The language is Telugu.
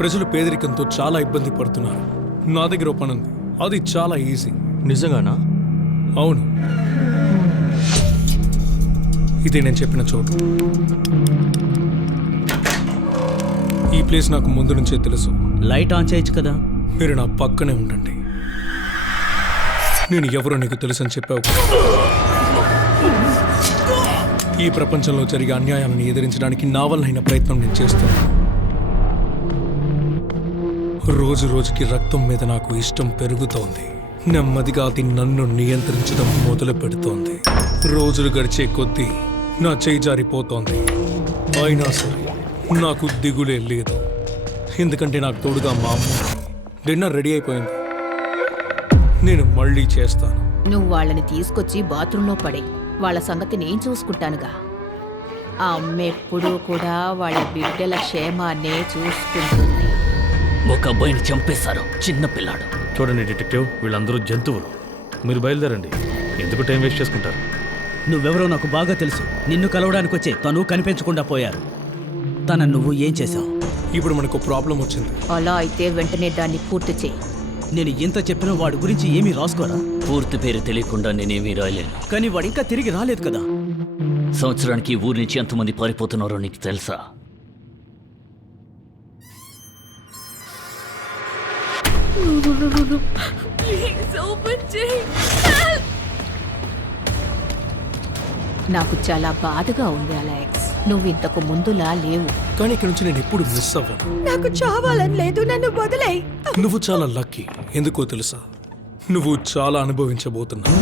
ప్రజలు పేదరికంతో చాలా ఇబ్బంది పడుతున్నారు. నా దగ్గర ఓ పని ఉంది, అది చాలా ఈజీ. నిజంగానా? అవును, ఇదే నేను చెప్పిన చోటు. ఈ ప్లేస్ నాకు ముందు నుంచే తెలుసు. లైట్ ఆన్ చేయొచ్చు కదా. మీరు నా పక్కనే ఉండండి. నేను ఎవరో నీకు తెలుసని చెప్పావు. ఈ ప్రపంచంలో జరిగే అన్యాయాలను ఎదిరించడానికి నా వల్ల అయిన ప్రయత్నం నేను చేస్తున్నాను. రోజు రోజుకి రక్తం మీద నాకు ఇష్టం పెరుగుతోంది. నెమ్మదిగా అది నన్ను నియంత్రించడం మొదలు పెడుతోంది. రోజులు గడిచే కొద్దీ నా చేయి జారిపోతోంది. అయినా సరే నాకు దిగులే లేదు, ఎందుకంటే నాకు తోడుగా మా అమ్మ డిన్నర్ రెడీ అయిపోయింది. నేను మళ్ళీ చేస్తాను. నువ్వు వాళ్ళని తీసుకొచ్చి బాత్రూంలో పడే, వాళ్ళ సంగతి నేను చూసుకుంటానుగా. ఆ అమ్మ ఎప్పుడూ కూడా వాళ్ళ బిడ్డల క్షేమాన్నే చూసుకుంటుంది. ఒక అబ్బాయిని చంపేశారు, చిన్న పిల్లాడు. చూడండి డిటెక్టివ్, వీళ్ళందరూ జంతువులు. మీరు బయలుదేరండి, ఎందుకు టైం వేస్ట్ చేసుకుంటారు? నువ్వెవరో నాకు బాగా తెలుసు. నిన్ను కలవడానికి వచ్చే తను కనిపించకుండా పోయారు. నువ్వు ఏం చేశావు? ఇప్పుడు మనకు ప్రాబ్లం వచ్చింది. అలా అయితే వెంటనే దాన్ని పూర్తి చేయి. నేను ఎంత చెప్పినా వాడి గురించి ఏమీ రాసుకోరా? పూర్తి పేరు తెలియకుండా నేనేమీ రాయలేను. కానీ వాడు ఇంకా తిరిగి రాలేదు కదా. సంవత్సరానికి ఈ ఊరి నుంచి ఎంతమంది పారిపోతున్నారో నీకు తెలుసా? నాకు చాలా బాధగా ఉంది అలెక్స్. నువ్వు ఇంతకు ముందులా లేవు. కానీ ఇక్కడ నుంచి నేను ఎప్పుడు మిస్ అవ్వను. నాకు చావాలని లేదు, నన్ను వదిలేయ్. నువ్వు చాలా లక్కీ. ఎందుకో తెలుసా? నువ్వు చాలా అనుభవించబోతున్నావు.